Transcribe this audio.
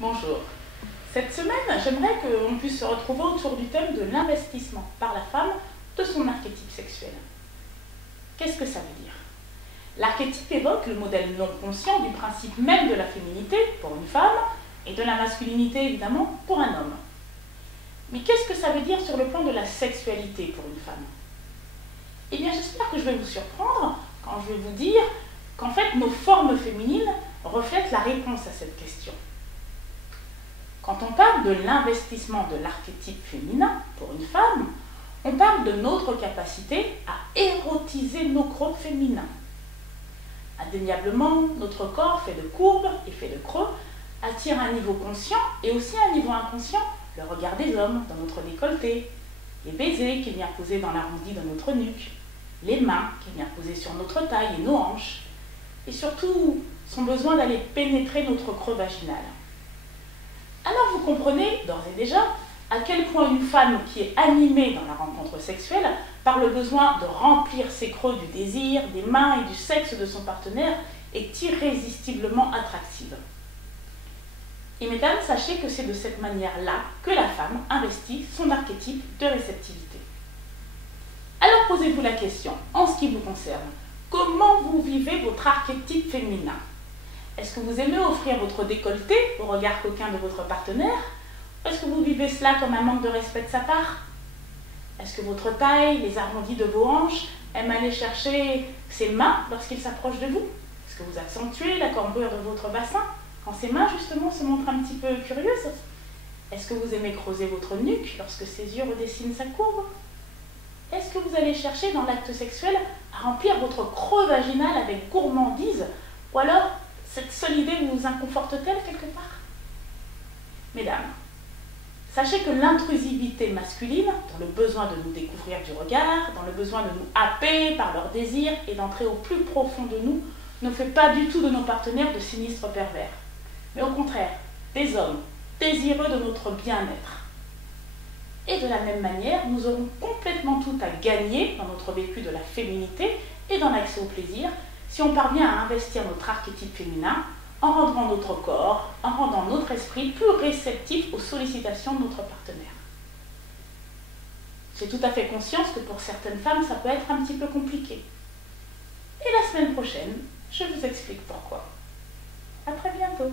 Bonjour. Cette semaine, j'aimerais qu'on puisse se retrouver autour du thème de l'investissement par la femme de son archétype sexuel. Qu'est-ce que ça veut dire? L'archétype évoque le modèle non conscient du principe même de la féminité pour une femme et de la masculinité évidemment pour un homme. Mais qu'est-ce que ça veut dire sur le plan de la sexualité pour une femme? Eh bien, j'espère que je vais vous surprendre quand je vais vous dire qu'en fait, nos formes féminines reflètent la réponse à cette question. Quand on parle de l'investissement de l'archétype féminin pour une femme, on parle de notre capacité à érotiser nos corps féminins. Indéniablement, notre corps fait de courbes et fait de creux attire à un niveau conscient et aussi à un niveau inconscient le regard des hommes dans notre décolleté, les baisers qui viennent poser dans l'arrondi de notre nuque, les mains qui viennent poser sur notre taille et nos hanches, et surtout son besoin d'aller pénétrer notre creux vaginal. Alors vous comprenez d'ores et déjà à quel point une femme qui est animée dans la rencontre sexuelle par le besoin de remplir ses creux du désir, des mains et du sexe de son partenaire est irrésistiblement attractive. Et mesdames, sachez que c'est de cette manière-là que la femme investit son archétype de réceptivité. Alors posez-vous la question, en ce qui vous concerne, comment vous vivez votre archétype féminin? Est-ce que vous aimez offrir votre décolleté au regard coquin de votre partenaire? Ou est-ce que vous vivez cela comme un manque de respect de sa part? Est-ce que votre taille, les arrondis de vos hanches, aiment aller chercher ses mains lorsqu'il s'approche de vous? Est-ce que vous accentuez la courbure de votre bassin quand ses mains justement se montrent un petit peu curieuses? Est-ce que vous aimez creuser votre nuque lorsque ses yeux redessinent sa courbe? Est-ce que vous allez chercher dans l'acte sexuel à remplir votre creux vaginal avec gourmandise? Ou alors, cette seule idée vous inconforte-t-elle quelque part? Mesdames, sachez que l'intrusivité masculine, dans le besoin de nous découvrir du regard, dans le besoin de nous happer par leur désir et d'entrer au plus profond de nous, ne fait pas du tout de nos partenaires de sinistres pervers. Mais au contraire, des hommes désireux de notre bien-être. Et de la même manière, nous aurons complètement tout à gagner dans notre vécu de la féminité et dans l'accès au plaisir si on parvient à investir notre archétype féminin en rendant notre corps, en rendant notre esprit plus réceptif aux sollicitations de notre partenaire. J'ai tout à fait conscience que pour certaines femmes, ça peut être un petit peu compliqué. Et la semaine prochaine, je vous explique pourquoi. À très bientôt.